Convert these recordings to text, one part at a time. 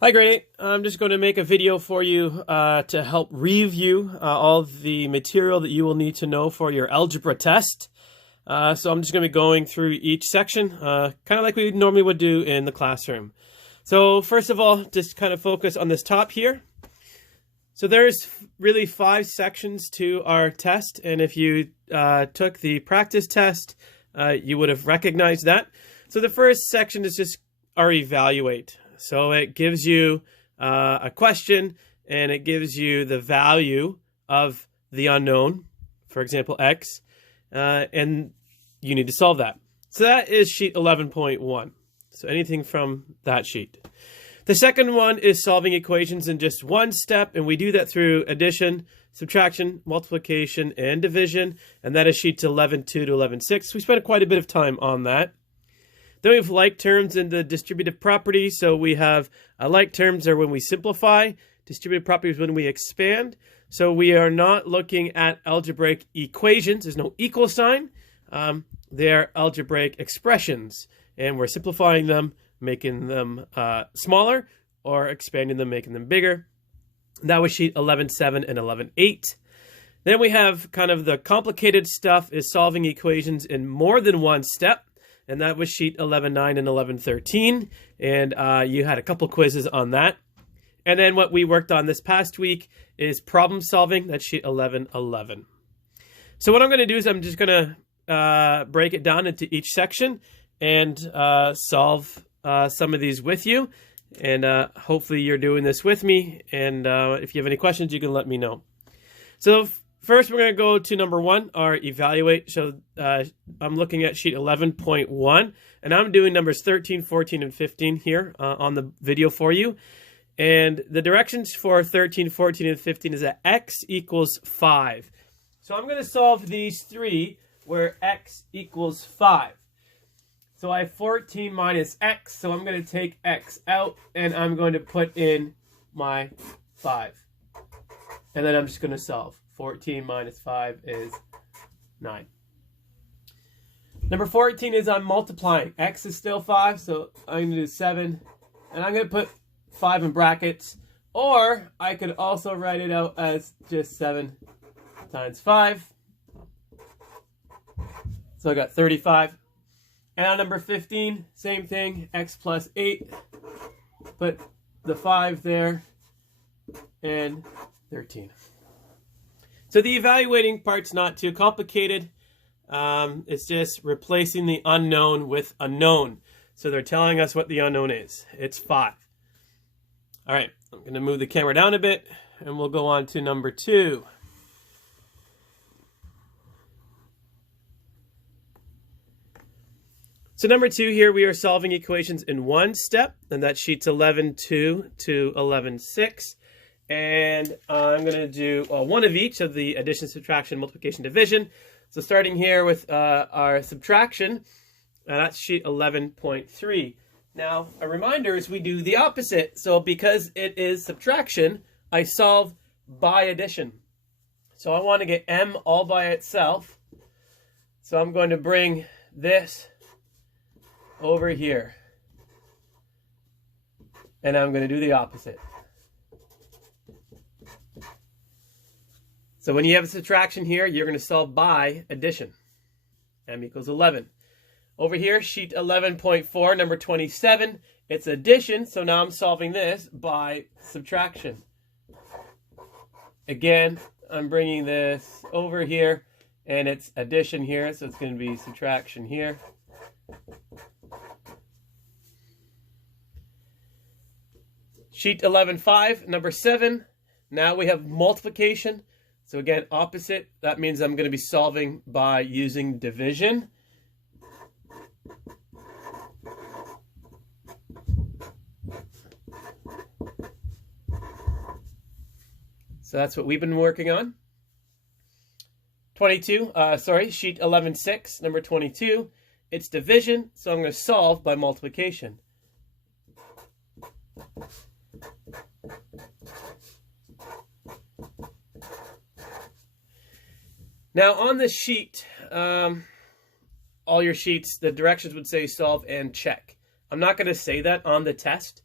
Hi, grade 8. I'm just going to make a video for you to help review all the material that you will need to know for your algebra test. So I'm just going to be going through each section, kind of like we normally would do in the classroom. So first of all, just kind of focus on this top here. So there's really 5 sections to our test, and if you took the practice test, you would have recognized that. So the first section is just our evaluate. So it gives you a question, and it gives you the value of the unknown, for example, x, and you need to solve that. So that is sheet 11.1. So anything from that sheet. The second one is solving equations in just one step, and we do that through addition, subtraction, multiplication, and division, and that is sheets 11.2 to 11.6. We spent quite a bit of time on that. Then we have like terms in the distributive property. So we have like terms are when we simplify, distributive properties when we expand. So we are not looking at algebraic equations. There's no equal sign. They are algebraic expressions, and we're simplifying them, making them smaller, or expanding them, making them bigger. That was sheet 11.7 and 11.8. Then we have kind of the complicated stuff is solving equations in more than one step. And that was sheet 11.9 and 11.13. And you had a couple quizzes on that. And then what we worked on this past week is problem solving. That's sheet 11.11. So what I'm going to do is I'm just going to break it down into each section and solve some of these with you. And hopefully you're doing this with me. And if you have any questions, you can let me know. So first, we're going to go to number 1, our evaluate. So I'm looking at sheet 11.1, and I'm doing numbers 13, 14, and 15 here on the video for you. And the directions for 13, 14, and 15 is that x equals 5. So I'm going to solve these 3 where x equals 5. So I have 14 minus x, so I'm going to take x out, and I'm going to put in my 5. And then I'm just going to solve. 14 minus 5 is 9. Number 14 is I'm multiplying. X is still 5, so I'm going to do 7. And I'm going to put 5 in brackets. Or I could also write it out as just 7 times 5. So I got 35. And on number 15, same thing. X plus 8. Put the 5 there. And 13. So the evaluating part's not too complicated. It's just replacing the unknown with a known. So they're telling us what the unknown is. It's 5. All right, I'm going to move the camera down a bit, and we'll go on to number 2. So number 2 here, we are solving equations in one step, and that's sheets 11.2 to 11.6. And I'm going to do one of each of the addition, subtraction, multiplication, division. So starting here with our subtraction, that's sheet 11.3. Now, a reminder is we do the opposite. So because it is subtraction, I solve by addition. So I want to get m all by itself. So I'm going to bring this over here. And I'm going to do the opposite. So when you have a subtraction here, you're going to solve by addition. M equals 11. Over here, sheet 11.4, number 27, it's addition. So now I'm solving this by subtraction. Again, I'm bringing this over here, and it's addition here. So it's going to be subtraction here. Sheet 11.5, number 7. Now we have multiplication. So again, opposite, that means I'm going to be solving by using division. So that's what we've been working on. Sheet 11.6, number 22. It's division, so I'm going to solve by multiplication. Now on this sheet, all your sheets, the directions would say solve and check. I'm not going to say that on the test,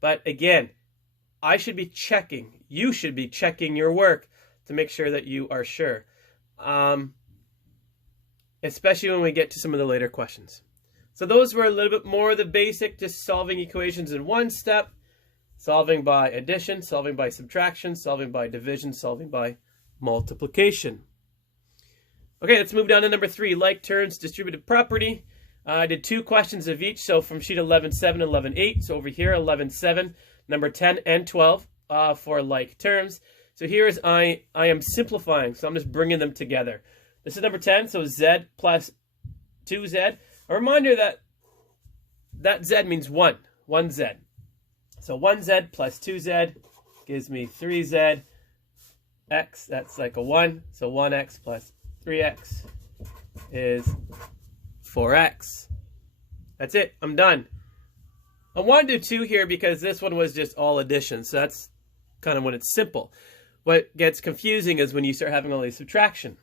But again, I should be checking. You should be checking your work to make sure that you are sure. Especially when we get to some of the later questions. So those were a little bit more of the basic, just solving equations in one step, solving by addition, solving by subtraction, solving by division, solving by multiplication. Okay, let's move down to number 3, like terms, distributive property. I did 2 questions of each, so from sheet 11.7 and 11.8. So over here, 11.7, number 10 and 12 for like terms. So here is I am simplifying, so I'm just bringing them together. This is number 10, so z plus 2z. A reminder that z means 1 z. So 1z plus 2z gives me 3z. X, that's like a 1. So 1x plus 3x is 4x. That's it. I'm done. I want to do 2 here because this one was just all addition. So that's kind of when it's simple. What gets confusing is when you start having all these subtraction.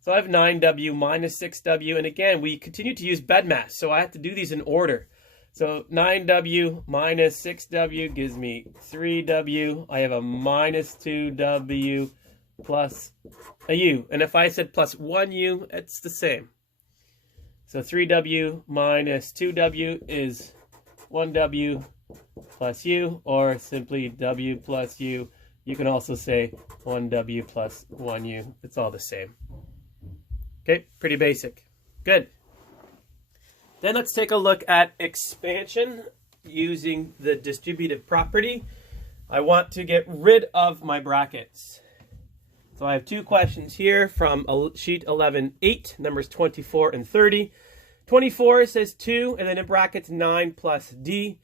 So I have 9w minus 6w. And again, we continue to use BEDMAS. So I have to do these in order. So 9w minus 6w gives me 3w. I have a minus 2w plus a u. And if I said plus 1u, it's the same. So 3w minus 2w is 1w plus u, or simply w plus u. You can also say 1w plus 1u. It's all the same. Okay, pretty basic. Good. Then let's take a look at expansion using the distributive property. I want to get rid of my brackets. So I have 2 questions here from sheet 11.8, numbers 24 and 30. 24 says 2, and then in brackets 9 plus d.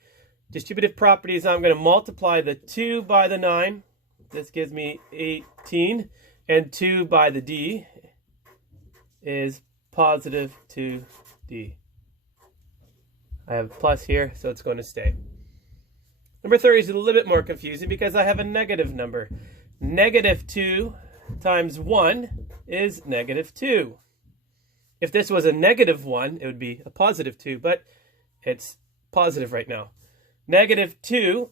Distributive property is I'm going to multiply the 2 by the 9. This gives me 18. And 2 by the d is positive 2d. I have plus here, so it's going to stay. Number 30 is a little bit more confusing because I have a negative number. Negative 2 times 1 is negative 2. If this was a negative 1, it would be a positive 2, but it's positive right now. Negative 2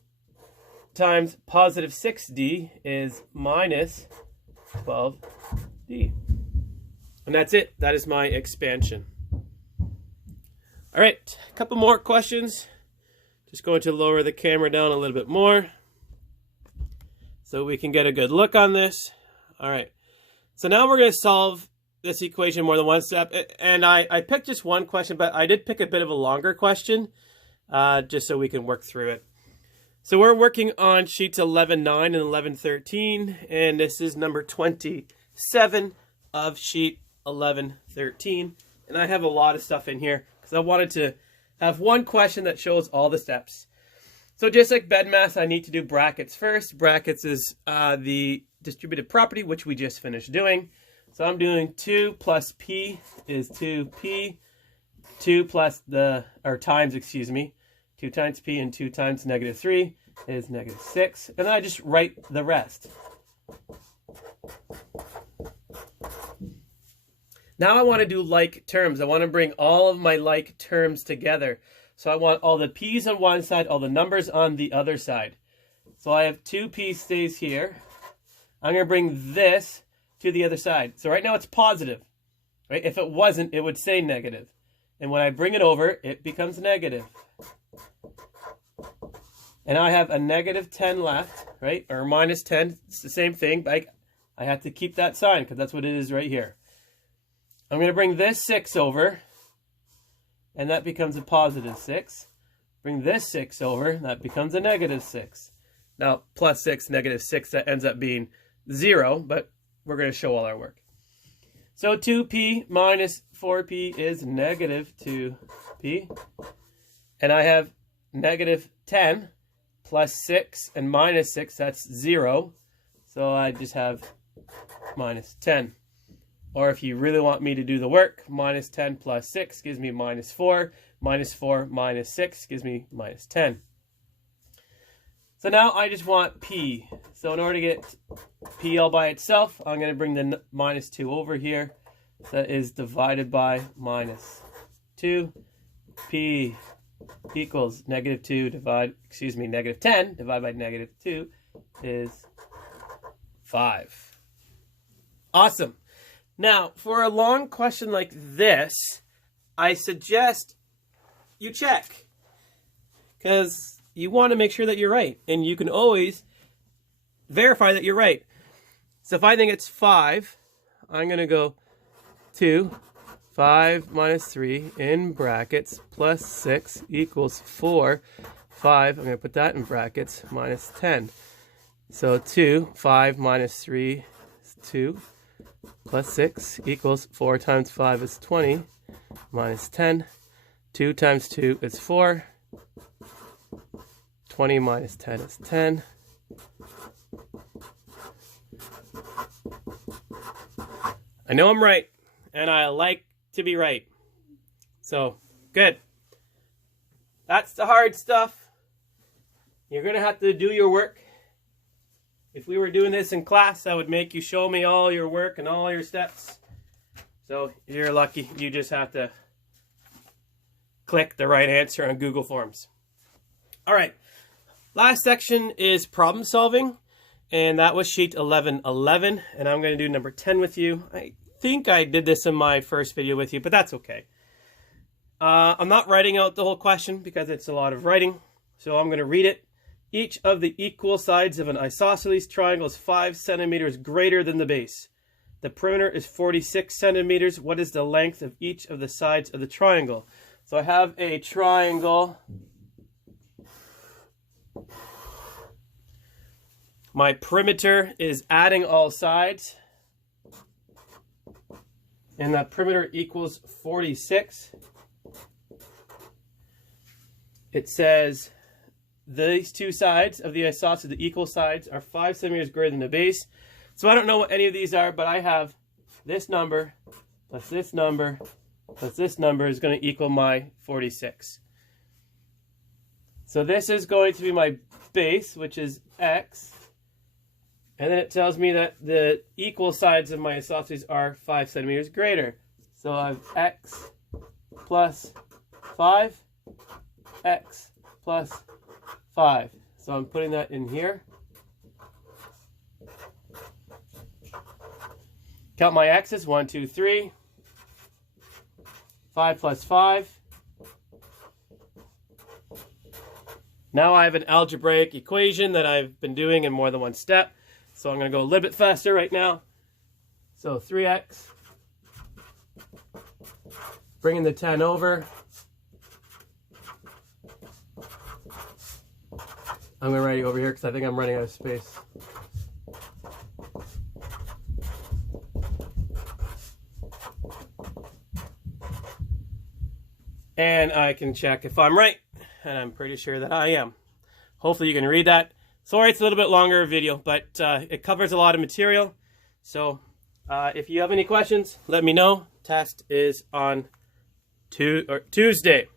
times positive 6d is minus 12d. And that's it. That is my expansion. All right, a couple more questions. Just going to lower the camera down a little bit more so we can get a good look on this. All right, so now we're going to solve this equation more than one step. And I picked just one question, but I did pick a bit of a longer question just so we can work through it. So we're working on sheets 11.9 and 11.13, and this is number 27 of sheet 11.13. And I have a lot of stuff in here because I wanted to have one question that shows all the steps. So just like BEDMAS, I need to do brackets first. Brackets is the distributive property, which we just finished doing. So I'm doing 2 plus p is 2p. 2 plus times, excuse me. 2 times p and 2 times negative 3 is negative 6. And then I just write the rest. Now I want to do like terms. I want to bring all of my like terms together. So I want all the p's on one side, all the numbers on the other side. So I have 2p stays here. I'm going to bring this to the other side. So right now it's positive. Right? If it wasn't, it would say negative. And when I bring it over, it becomes negative. And I have a negative 10 left, right? Or minus 10. It's the same thing. But I have to keep that sign because that's what it is right here. I'm going to bring this 6 over. And that becomes a positive 6. Bring this 6 over. That becomes a negative 6. Now, plus 6, negative 6, that ends up being 0. But we're going to show all our work. So 2p minus 4p is negative 2p. And I have negative 10 plus 6 and minus 6, that's 0. So I just have minus 10. Or if you really want me to do the work, minus 10 plus 6 gives me minus 4. Minus 4 minus 6 gives me minus 10. So now I just want p. So in order to get p all by itself, I'm going to bring the minus 2 over here. That is divided by minus 2. P equals negative 10 divided by negative 2 is 5. Awesome. Now, for a long question like this, I suggest you check, because you want to make sure that you're right, and you can always verify that you're right. So if I think it's 5, I'm going to go 2, 5 minus 3 in brackets plus 6 equals 4. 5, I'm going to put that in brackets, minus 10. So 2, 5 minus 3 is 2, plus 6 equals 4 times 5 is 20, minus 10. 2 times 2 is 4. 20 minus 10 is 10. I know I'm right, and I like to be right. So, good. That's the hard stuff. You're going to have to do your work. If we were doing this in class, I would make you show me all your work and all your steps. So, you're lucky. You just have to click the right answer on Google Forms. All right. Last section is problem solving, and that was sheet 1111, and I'm going to do number 10 with you. I think I did this in my first video with you, but that's okay. I'm not writing out the whole question because it's a lot of writing, so I'm going to read it. Each of the equal sides of an isosceles triangle is 5 centimeters greater than the base. The perimeter is 46 centimeters. What is the length of each of the sides of the triangle? So I have a triangle. My perimeter is adding all sides, and that perimeter equals 46. It says these two sides of the isosceles, the equal sides, are 5 centimeters greater than the base. So I don't know what any of these are, but I have this number plus this number plus this number is going to equal my 46. So this is going to be my base, which is x. And then it tells me that the equal sides of my isosceles are 5 centimeters greater. So I have x plus 5, x plus 5. So I'm putting that in here. Count my x's, 1, 2, 3. 5 plus 5. Now I have an algebraic equation that I've been doing in more than one step. So I'm going to go a little bit faster right now. So 3x. Bringing the 10 over. I'm going to write it over here because I think I'm running out of space. And I can check if I'm right. And I'm pretty sure that I am. Hopefully you can read that. Sorry it's a little bit longer video, but it covers a lot of material. So if you have any questions, let me know. Test is on Tuesday.